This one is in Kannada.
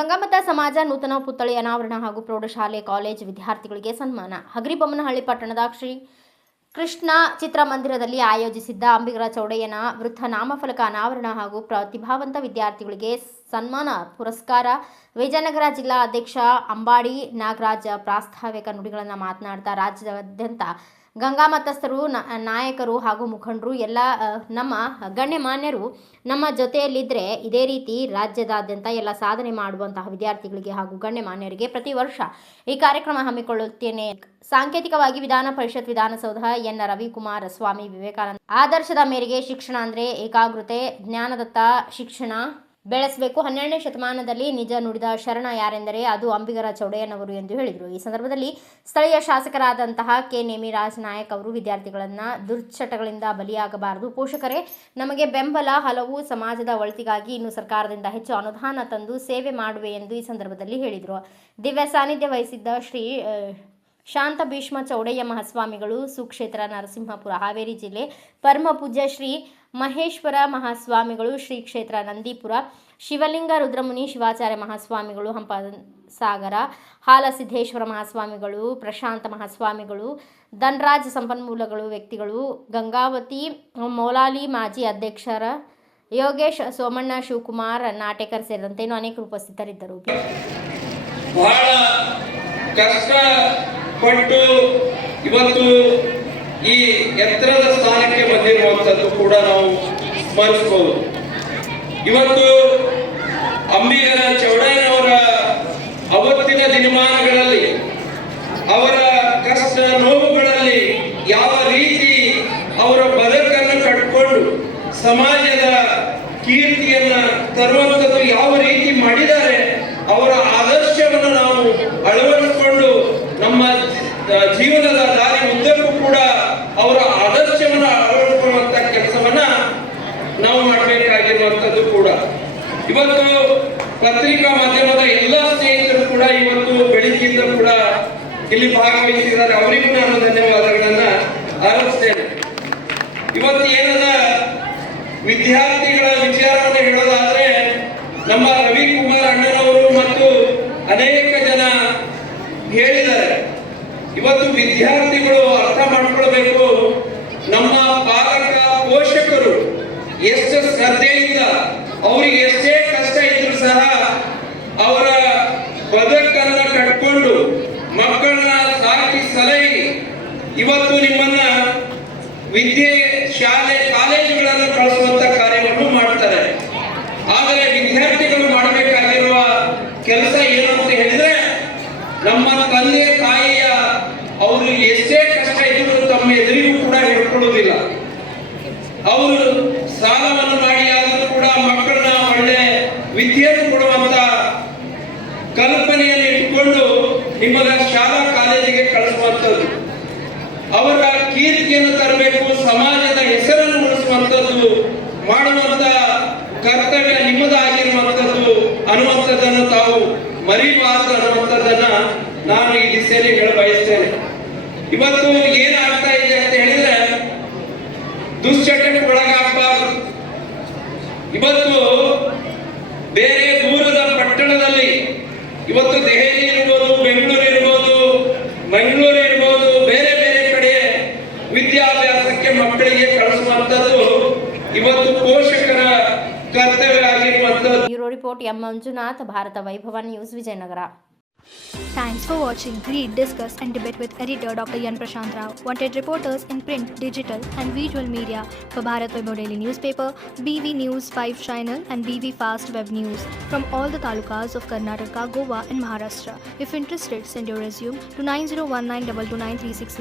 ಗಂಗಾಮತ ಸಮಾಜ ನೂತನ ಪುತ್ಥಳಿ ಅನಾವರಣ ಹಾಗೂ ಪ್ರೌಢಶಾಲೆ ಕಾಲೇಜು ವಿದ್ಯಾರ್ಥಿಗಳಿಗೆ ಸನ್ಮಾನ. ಹಗರಿಬೊಮ್ಮನಹಳ್ಳಿ ಪಟ್ಟಣದ ಶ್ರೀ ಕೃಷ್ಣ ಚಿತ್ರಮಂದಿರದಲ್ಲಿ ಆಯೋಜಿಸಿದ್ದ ಅಂಬಿಗರ ಚೌಡಯ್ಯನ ವೃತ್ತ ನಾಮಫಲಕ ಅನಾವರಣ ಹಾಗೂ ಪ್ರತಿಭಾವಂತ ವಿದ್ಯಾರ್ಥಿಗಳಿಗೆ ಸನ್ಮಾನ ಪುರಸ್ಕಾರ. ವಿಜಯನಗರ ಜಿಲ್ಲಾ ಅಧ್ಯಕ್ಷ ಅಂಬಾಡಿ ನಾಗರಾಜ್ ಪ್ರಾಸ್ತಾವಿಕ ನುಡಿಗಳನ್ನು ಮಾತನಾಡ್ತಾ ರಾಜ್ಯಾದ್ಯಂತ ಗಂಗಾಮತಸ್ಥರು, ನಾಯಕರು ಹಾಗೂ ಮುಖಂಡರು ಎಲ್ಲ ನಮ್ಮ ಗಣ್ಯಮಾನ್ಯರು ನಮ್ಮ ಜೊತೆಯಲ್ಲಿದ್ದರೆ ಇದೇ ರೀತಿ ರಾಜ್ಯದಾದ್ಯಂತ ಎಲ್ಲ ಸಾಧನೆ ಮಾಡುವಂತಹ ವಿದ್ಯಾರ್ಥಿಗಳಿಗೆ ಹಾಗೂ ಗಣ್ಯಮಾನ್ಯರಿಗೆ ಪ್ರತಿ ವರ್ಷ ಈ ಕಾರ್ಯಕ್ರಮ ಹಮ್ಮಿಕೊಳ್ಳುತ್ತೇನೆ. ಸಾಂಕೇತಿಕವಾಗಿ ವಿಧಾನ ಪರಿಷತ್ ವಿಧಾನಸೌಧ ಎನ್ ರವಿಕುಮಾರ್ ಸ್ವಾಮಿ ವಿವೇಕಾನಂದ ಆದರ್ಶದ ಮೇರೆಗೆ ಶಿಕ್ಷಣ ಅಂದರೆ ಏಕಾಗ್ರತೆ, ಜ್ಞಾನದತ್ತ ಶಿಕ್ಷಣ ಬೆಳೆಸಬೇಕು. 12ನೇ ಶತಮಾನದಲ್ಲಿ ನಿಜ ನುಡಿದ ಶರಣ ಯಾರೆಂದರೆ ಅದು ಅಂಬಿಗರ ಚೌಡಯ್ಯನವರು ಎಂದು ಹೇಳಿದರು. ಈ ಸಂದರ್ಭದಲ್ಲಿ ಸ್ಥಳೀಯ ಶಾಸಕರಾದಂತಹ ಕೆ ನೇಮಿರಾಜ್ ನಾಯಕ್ ಅವರು ವಿದ್ಯಾರ್ಥಿಗಳನ್ನು ದುಶ್ಚಟಗಳಿಂದ ಬಲಿಯಾಗಬಾರದು, ಪೋಷಕರೇ ನಮಗೆ ಬೆಂಬಲ, ಹಲವು ಸಮಾಜದ ಒಳಿತಿಗಾಗಿ ಇನ್ನು ಸರ್ಕಾರದಿಂದ ಹೆಚ್ಚು ಅನುದಾನ ತಂದು ಸೇವೆ ಮಾಡುವೆ ಎಂದು ಈ ಸಂದರ್ಭದಲ್ಲಿ ಹೇಳಿದರು. ದಿವ್ಯ ಸಾನ್ನಿಧ್ಯ ವಹಿಸಿದ್ದ ಶ್ರೀ ಶಾಂತ ಭೀಷ್ಮ ಚೌಡಯ್ಯ ಮಹಾಸ್ವಾಮಿಗಳು, ಸುಕ್ಷೇತ್ರ ನರಸಿಂಹಪುರ, ಹಾವೇರಿ ಜಿಲ್ಲೆ, ಪರಮ ಪೂಜ್ಯ ಶ್ರೀ ಮಹೇಶ್ವರ ಮಹಾಸ್ವಾಮಿಗಳು, ಶ್ರೀ ಕ್ಷೇತ್ರ ನಂದೀಪುರ, ಶಿವಲಿಂಗ ರುದ್ರಮುನಿ ಶಿವಾಚಾರ್ಯ ಮಹಾಸ್ವಾಮಿಗಳು, ಹಂಪಸಾಗರ, ಹಾಲಸಿದ್ದೇಶ್ವರ ಮಹಾಸ್ವಾಮಿಗಳು, ಪ್ರಶಾಂತ ಮಹಾಸ್ವಾಮಿಗಳು, ಧನರಾಜ್ ಸಂಪನ್ಮೂಲಗಳು ವ್ಯಕ್ತಿಗಳು, ಗಂಗಾವತಿ ಮೌಲಾಲಿ ಮಾಜಿ ಅಧ್ಯಕ್ಷರ ಯೋಗೇಶ್, ಸೋಮಣ್ಣ, ಶಿವಕುಮಾರ್ ನಾಟೇಕರ್ ಸೇರಿದಂತೆ ಇನ್ನೂ ಅನೇಕರು ಉಪಸ್ಥಿತರಿದ್ದರು. ಕಷ್ಟಪಟ್ಟು ಇವತ್ತು ಈ ಎತ್ತರದ ಸ್ಥಾನಕ್ಕೆ ಬಂದಿರುವಂಥದ್ದು ಕೂಡ ನಾವು ಸ್ಮರಿಸಬಹುದು. ಇವತ್ತು ಅಂಬಿಗರ ಚೌಡಯ್ಯನವರ ಅವತ್ತಿನ ದಿನಮಾನಗಳಲ್ಲಿ ಅವರ ಕಷ್ಟ ನೋವುಗಳಲ್ಲಿ ಯಾವ ರೀತಿ ಅವರ ಬದುಕನ್ನು ಕಟ್ಕೊಂಡು ಸಮಾಜದ ಕೀರ್ತಿಯನ್ನ ತರುವಂಥದ್ದು ಯಾವ ರೀತಿ ಮಾಡಿದ್ದಾರೆ, ಅವರ ಆದರ್ಶವನ್ನು ನಾವು ಅಳವಡಿಸಿಕೊಂಡು ನಮ್ಮ ಜೀವನದ ದಾರಿ ಉದ್ದಕ್ಕೂ ಕೂಡ ಅವರ ಆದರ್ಶವನ್ನು ಅಳವಡಿಸಿಕೊಳ್ಳುವಂತ ಕೆಲಸವನ್ನ ನಾವು ಮಾಡಬೇಕಾಗಿರುವಂತದ್ದು ಕೂಡ. ಇವತ್ತು ಪತ್ರಿಕಾ ಮಾಧ್ಯಮದ ಎಲ್ಲ ಸ್ನೇಹಿತರು ಕೂಡ ಇವತ್ತು ಬೆಳಿಗ್ಗೆಯಿಂದ ಕೂಡ ಇಲ್ಲಿ ಭಾಗವಹಿಸಿದ್ದಾರೆ. ಅವರಿಗೂ ನಾನು ಧನ್ಯವಾದಗಳನ್ನ ಅರ್ಪಿಸ್ತೇನೆ. ಇವತ್ತು ಏನದ ವಿದ್ಯಾರ್ಥಿಗಳ ವಿಚಾರವನ್ನು ಹೇಳೋದಾದ್ರೆ ನಮ್ಮ ರವಿಕುಮಾರ್ ಅಣ್ಣನವರು ಮತ್ತು ಅನೇಕ ಜನ ಹೇಳಿದ್ದಾರೆ. ಇವತ್ತು ವಿದ್ಯಾರ್ಥಿಗಳು ಅರ್ಥ ಮಾಡ್ಕೊಳ್ಬೇಕು, ನಮ್ಮ ಪಾಲಕ ಪೋಷಕರು ಎಷ್ಟು ಶ್ರದ್ಧೆಯಿಂದ ಅವರಿಗೆ ಎಷ್ಟೇ ಕಷ್ಟ ಇದ್ರು ಸಹ ಅವರ ಬದುಕನ್ನ ಕಟ್ಕೊಂಡು ಮಕ್ಕಳನ್ನ ಸಾಕಿ ಸಲಹಿ ಇವತ್ತು ನಿಮ್ಮನ್ನ ವಿದ್ಯೆ, ಶಾಲೆ, ಕಾಲೇಜುಗಳನ್ನು ಕಳಿಸುವಂತ ಕಾರ್ಯವನ್ನು ಮಾಡ್ತಾರೆ. ಆದರೆ ವಿದ್ಯಾರ್ಥಿಗಳು ಮಾಡಬೇಕಾಗಿರುವ ಕೆಲಸ ಏನು ಅಂತ ಹೇಳಿದ್ರೆ, ನಮ್ಮ ತಂದೆ ತಾಯಿಯ ಅವರು ಎಷ್ಟೇ ಕಷ್ಟ ಇದ್ದರೂ ತಮ್ಮ ಎದುರಿಗೂ ಕೂಡ ಹೇಳ್ಕೊಳ್ಳುವುದಿಲ್ಲ. ಅವರು ಸಾಲವನ್ನು ಮಾಡಿ ಆದರೂ ಕೂಡ ಮಕ್ಕಳನ್ನ ಒಳ್ಳೆ ವಿದ್ಯೆಯನ್ನು ಕೊಡುವಂತ ಕಲ್ಪನೆಯನ್ನು ಇಟ್ಟುಕೊಂಡು ನಿಮ್ಮಗ ಶಾಲಾ ಕಾಲೇಜಿಗೆ ಕಳಿಸುವಂಥದ್ದು, ಅವರ ಕೀರ್ತಿಯನ್ನು ತರಬೇಕು, ಸಮಾಜದ ಹೆಸರನ್ನು ಉಳಿಸುವಂಥದ್ದು ಮಾಡುವಂತ ಕರ್ತವ್ಯ ನಿಮ್ಮದಾಗಿರುವಂಥದ್ದು ಅನ್ನುವಂಥದ್ದನ್ನು ತಾವು ಮರಿಬಾರದು ಅನ್ನುವಂಥದ್ದನ್ನ ನಾನು ಈ ದಿಸೆಯಲ್ಲಿ ಹೇಳ ಬಯಸ್ತೇನೆ. ಇವತ್ತು ಏನಾಗ್ತಾ ಇದೆ ಅಂತ ಹೇಳಿದ್ರೆ ದುಶ್ಚಟಕ್ಕೆ ಒಳಗಾಗಬಾರದು. ಇವತ್ತು ಬೇರೆ ದೂರದ ಪಟ್ಟಣದಲ್ಲಿ ಇವತ್ತು ದೆಹಲಿ ಇರ್ಬೋದು, ಬೆಂಗಳೂರು ಇರ್ಬೋದು, ಮಂಗಳೂರು ಇರ್ಬೋದು, ಬೇರೆ ಬೇರೆ ಕಡೆ ವಿದ್ಯಾಭ್ಯಾಸಕ್ಕೆ ಮಕ್ಕಳಿಗೆ ಕಳಿಸುವಂಥದ್ದು ಇವತ್ತು ಪೋಷಕರ ಕರ್ತವ್ಯ ಆಗಿರುವಂಥದ್ದು. Bureau report M Manjunath, Bharata Vaibhava news, Vijayanagara. Thanks for watching. Read, discuss and debate with editor Dr. Yan Prashant Rao. Wanted reporters in print, digital and visual media for Bharat Vaibhav Daily Newspaper, BV News 5 Channel and BV Fast Web News from all the talukas of Karnataka, Goa and Maharashtra. If interested, send your resume to 9019229369.